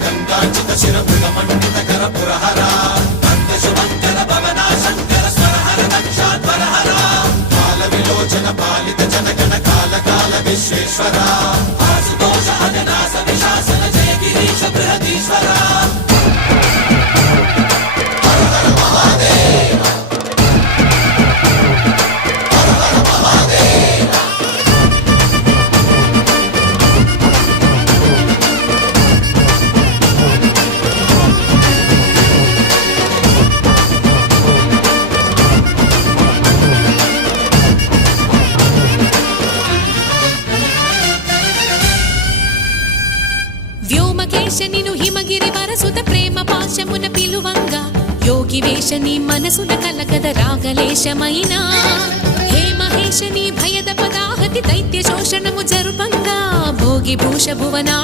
గంగాచిత శిరమృగమండిత కర పురహర శుభంకర భవనా శంకర స్వరహర దక్షాధ్వరహర కాల విలోచన పాలిత జనగణ కాల కాల విశ్వేశ్వర ఆశుతోష అజనాస విశాసన జయ గిరీశ బృహదీశ్వర వ్యోమకేశనిను హిమగిరి వరసుత ప్రేమ పాశమున పిలువంగా యోగి వేషని మనసున కలగద రాగలేశమైన హే మహేశని భయద పదాహతి దైత్య శోషణము జరుపంగా భోగి భూష భువనా